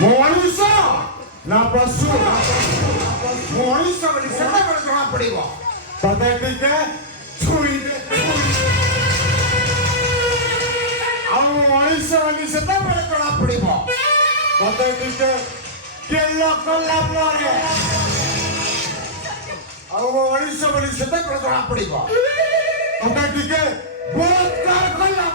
ମଣିଷ ନା ପଶୁ ମଣିଷ ବୋଲି ସେତେବେଳେ ଜଣା ପଡିବ ତତେ ଟିକେ ଛୁଇଁଦେ ଆଉ ମଣିଷ ବୋଲି ସେତେବେଳେ ଜଣା ପଡିବ ତତେ ଟିକେ ଗେଲ କଲା ପରେ ଆଉ ମଣିଷ ବୋଲି ସେତେବେଳେ ଜଣା ପଡିବ ତତେ ଟିକେ ବଳାତ୍କାର କଲା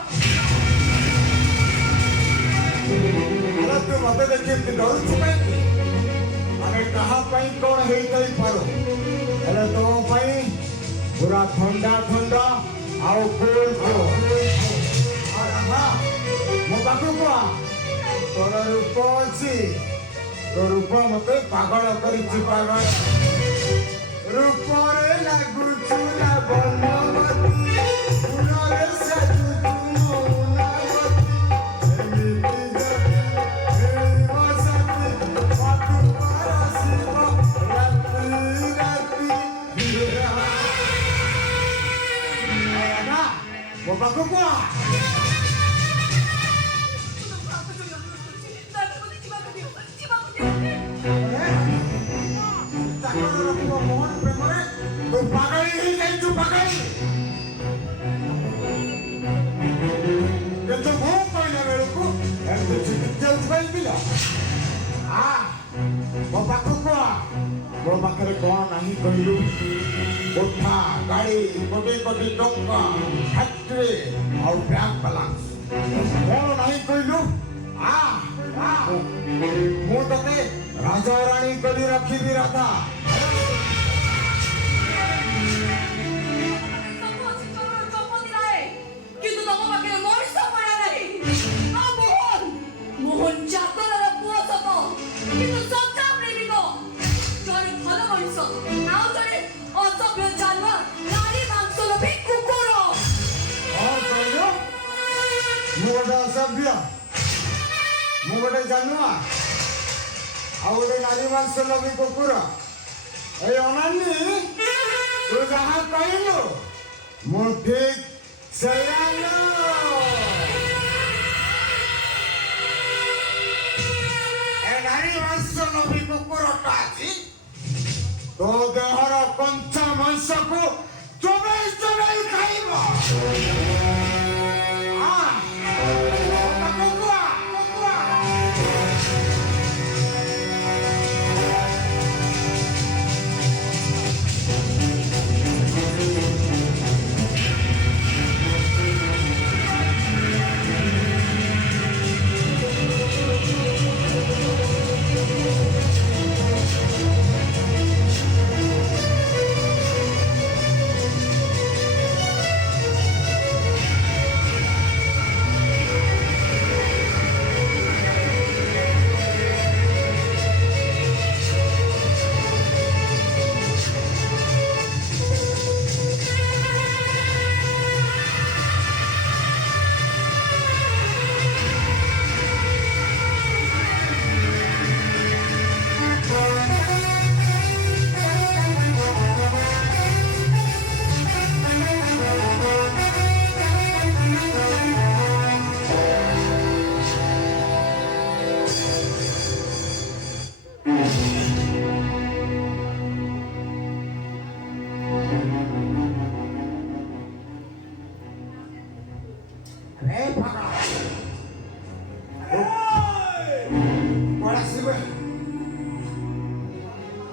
तू मत देखिए डरुचु कहीं अरे कहाँ कहीं कौन है कहीं पारो अरे तो कहीं पूरा ठंडा ठंडा आओ कोल को और हाँ मो बाकु को तोर रूप अच्छी तो रूप मते पागल करी पागल रूप रे लागु चुना बनमती फुलरे सजु Bapak gua. पाखे कौन नहीं कहलु कोठा गाड़ी कोटी कोटी टंका फैक्ट्री और बैंक बैलेंस कौन नहीं कहलु मु तते राजा रानी कली रखी भी रहा मुगटे जानुआ आउटे नारी मांस लगी कुकुर ए अनानी तू जहाँ कहलु मु ठीक सेयानो ए नारी मांस लगी कुकुर टाची तो देहर कंचा मांस को चोबई चोबई खाइबो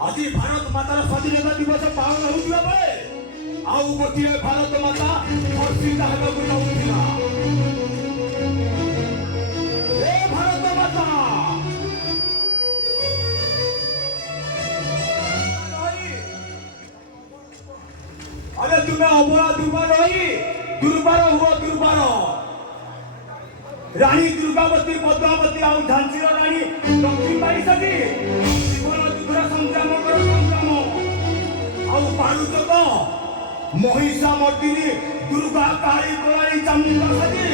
आज भारत मातार स्वाधीनता दिवस पालन होउथिबा बेले आउ गोटिए भारत माता फर्सिता हेबाकु जाउथिला ए भारत माता अरे तुम्हें अबला दुर्बार रही दुर्बार हुआ दुर्बार रानी दुर्गावती पद्मावती आउ झांसी रानी लक्ष्मीबाई सती जीवन दुखर संग्राम कर संग्राम आउ पारुच तो महिषा मर्दिनी दुर्गा काली कलारी चामुंडा सती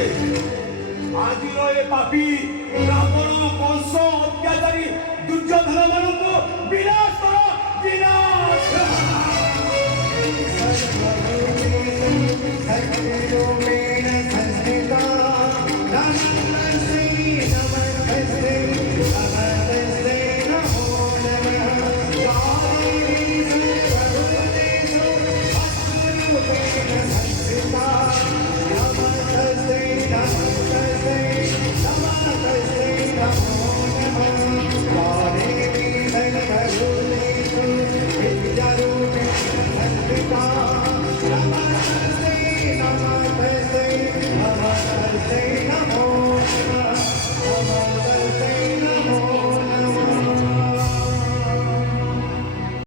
आज ए पापी रावण